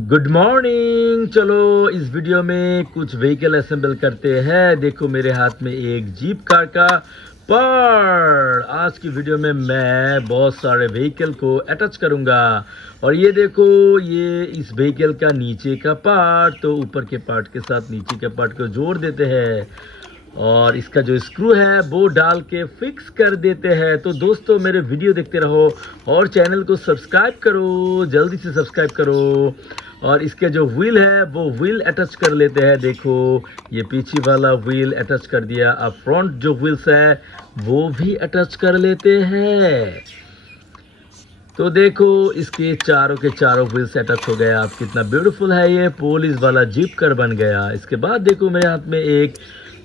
Good morning. चलो इस video में कुछ व्हीकल असेंबल करते हैं। देखो मेरे हाथ में एक जीप कार का पार्ट। आज की वीडियो में मैं बहुत सारे व्हीकल को अटैच करूंगा। और ये देखो, ये इस व्हीकल का नीचे का पार्ट, तो ऊपर के पार्ट के साथ नीचे के पार्ट को जोड़ देते हैं और इसका जो स्क्रू है वो डाल के फिक्स कर देते हैं। तो दोस्तों मेरे वीडियो देखते रहो और चैनल को सब्सक्राइब करो, जल्दी से सब्सक्राइब करो। और इसके जो व्हील है वो व्हील अटैच कर लेते हैं। देखो ये पीछे वाला व्हील अटैच कर दिया। अब फ्रंट जो व्हील्स है वो भी अटैच कर लेते हैं। तो देखो इसके चारों के चारों व्हील्स अटैच हो गया। अब कितना ब्यूटीफुल है, ये पुलिस वाला जीप कार बन गया। इसके बाद देखो मेरे हाथ में एक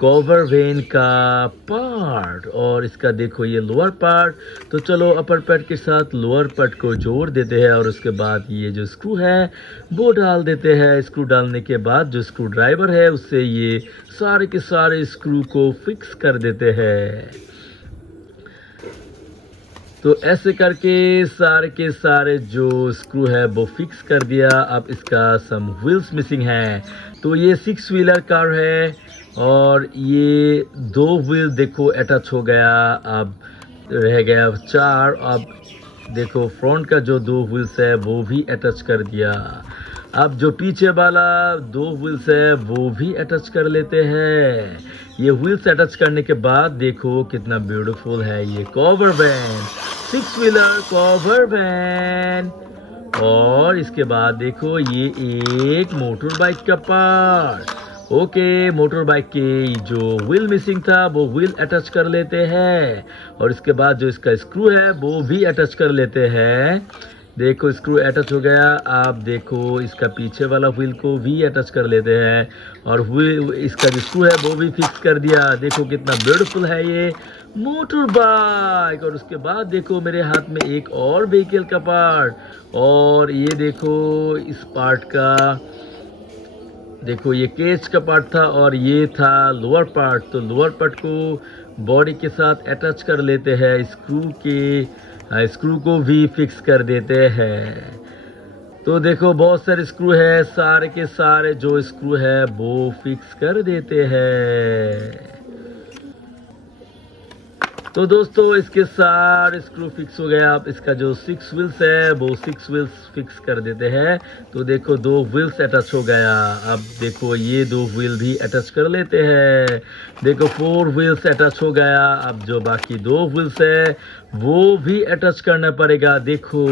कवर वैन का पार्ट और इसका देखो ये लोअर पार्ट। तो चलो अपर पार्ट के साथ लोअर पार्ट को जोड़ देते हैं और उसके बाद ये जो स्क्रू है वो डाल देते हैं। स्क्रू डालने के बाद जो स्क्रू ड्राइवर है उससे ये सारे के सारे स्क्रू को फिक्स कर देते हैं। तो ऐसे करके सारे के सारे जो स्क्रू है वो फिक्स कर दिया। अब इसका सम व्हील्स मिसिंग है। तो ये 6 व्हीलर कार है और ये 2 व्हील देखो अटैच हो गया। अब रह गया 4। अब देखो फ्रंट का जो 2 व्हील्स है वो भी अटैच कर दिया। अब जो पीछे वाला 2 व्हील्स है वो भी अटैच कर लेते हैं। ये व्हील्स अटैच करने के बाद देखो कितना ब्यूटीफुल है ये cover van, 6 wheeler cover van. और इसके बाद देखो ये एक मोटर बाइक का पार्ट। ओके, मोटर बाइक के जो व्हील मिसिंग था वो व्हील अटैच कर लेते हैं और इसके बाद जो इसका स्क्रू है वो भी अटैच कर लेते हैं। देखो स्क्रू अटैच हो गया। आप देखो इसका पीछे वाला व्हील को भी अटैच कर लेते हैं और व्हील इसका जो स्क्रू है वो भी फिक्स कर दिया। देखो कितना ब्यूटीफुल है ये मोटर बाइक। और उसके बाद देखो मेरे हाथ में एक और व्हीकल का पार्ट और ये देखो इस पार्ट का देखो ये केज का पार्ट था और ये था लोअर पार्ट। तो लोअर पार्ट को बॉडी के साथ अटैच कर लेते हैं। स्क्रू को भी फिक्स कर देते हैं। तो देखो बहुत सारे स्क्रू है, सारे के सारे जो स्क्रू है वो फिक्स कर देते हैं। तो दोस्तों इसके सारे स्क्रू फिक्स हो गया। अब इसका जो 6 व्हील्स है वो 6 व्हील्स फिक्स कर देते हैं। तो देखो 2 व्हील्स अटैच हो गया। अब देखो ये 2 व्हील भी अटैच कर लेते हैं। देखो 4 व्हील्स अटैच हो गया। अब जो बाकी 2 व्हील्स है वो भी अटैच करना पड़ेगा। देखो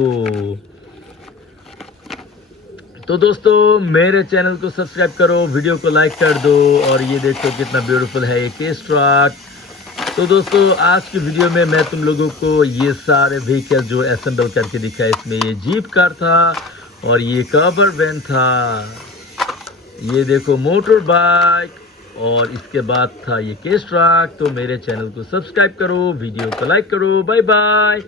तो दोस्तों मेरे चैनल को सब्सक्राइब करो, वीडियो को लाइक कर दो। और ये देखो कितना ब्यूटीफुल है ये केस ट्रक। तो दोस्तों आज की वीडियो में मैं तुम लोगों को ये सारे व्हीकल जो असेंबल करके दिखाया। इसमें ये जीप कार था और ये कवर वैन था, ये देखो मोटर बाइक और इसके बाद था ये केस ट्रक। तो मेरे चैनल को सब्सक्राइब करो, वीडियो को लाइक करो। Bye bye.